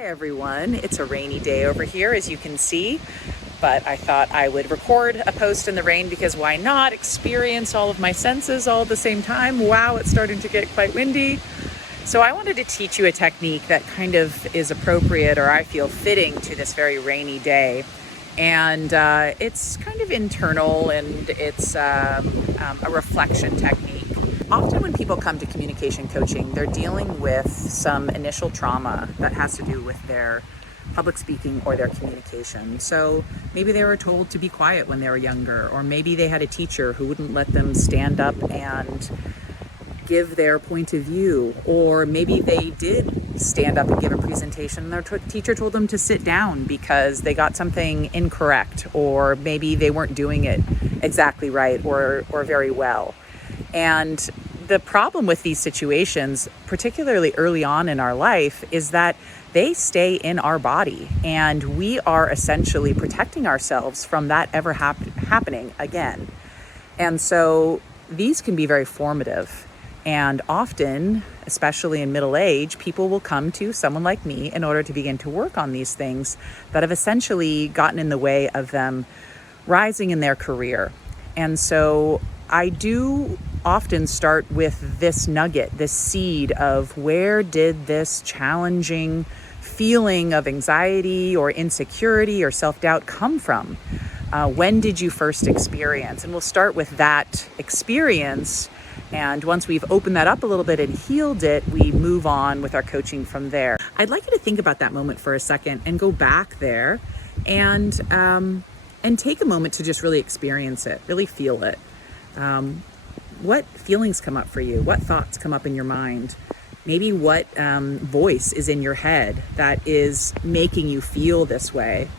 Hi everyone, it's a rainy day over here as you can see, but I thought I would record a post in the rain because why not experience all of my senses all at the same time. Wow, it's starting to get quite windy. So I wanted to teach you a technique that kind of is appropriate, or I feel fitting, to this very rainy day. And it's kind of internal, and it's a reflection technique. Often when people come to communication coaching, they're dealing with some initial trauma that has to do with their public speaking or their communication. So maybe they were told to be quiet when they were younger, or maybe they had a teacher who wouldn't let them stand up and give their point of view, or maybe they did stand up and give a presentation and their teacher told them to sit down because they got something incorrect, or maybe they weren't doing it exactly right or very well. And the problem with these situations, particularly early on in our life, is that they stay in our body, and we are essentially protecting ourselves from that ever happening again. And so these can be very formative. And often, especially in middle age, people will come to someone like me in order to begin to work on these things that have essentially gotten in the way of them rising in their career. And so I do often start with this nugget, this seed of where did this challenging feeling of anxiety or insecurity or self-doubt come from? When did you first experience? And we'll start with that experience. And once we've opened that up a little bit and healed it, we move on with our coaching from there. I'd like you to think about that moment for a second and go back there and take a moment to just really experience it, really feel it. What feelings come up for you? What thoughts come up in your mind? Maybe what voice is in your head that is making you feel this way?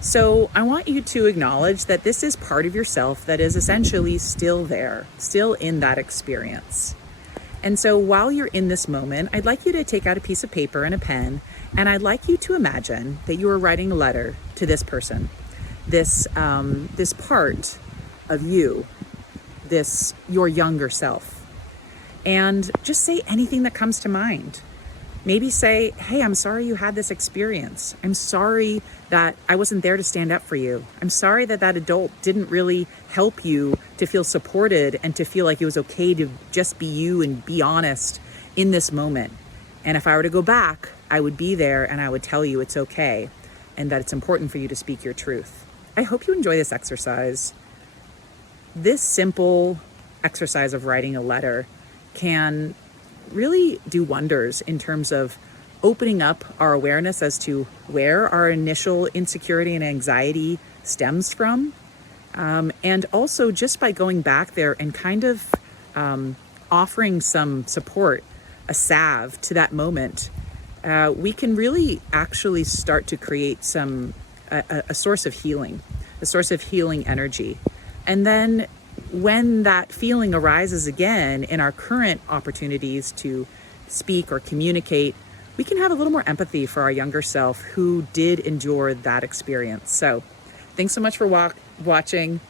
So I want you to acknowledge that this is part of yourself that is essentially still there, still in that experience. And so while you're in this moment, I'd like you to take out a piece of paper and a pen, and I'd like you to imagine that you are writing a letter to this person, this part of you, your younger self. And just say anything that comes to mind. Maybe say, hey, I'm sorry you had this experience. I'm sorry that I wasn't there to stand up for you. I'm sorry that adult didn't really help you to feel supported and to feel like it was okay to just be you and be honest in this moment. And if I were to go back, I would be there and I would tell you it's okay and that it's important for you to speak your truth. I hope you enjoy this exercise. This simple exercise of writing a letter can really do wonders in terms of opening up our awareness as to where our initial insecurity and anxiety stems from. And also just by going back there and kind of offering some support, a salve to that moment, we can really actually start to create a source of healing, a source of healing energy. And then when that feeling arises again in our current opportunities to speak or communicate, we can have a little more empathy for our younger self who did endure that experience. So thanks so much for watching.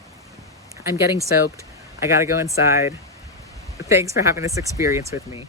I'm getting soaked. I gotta go inside. Thanks for having this experience with me.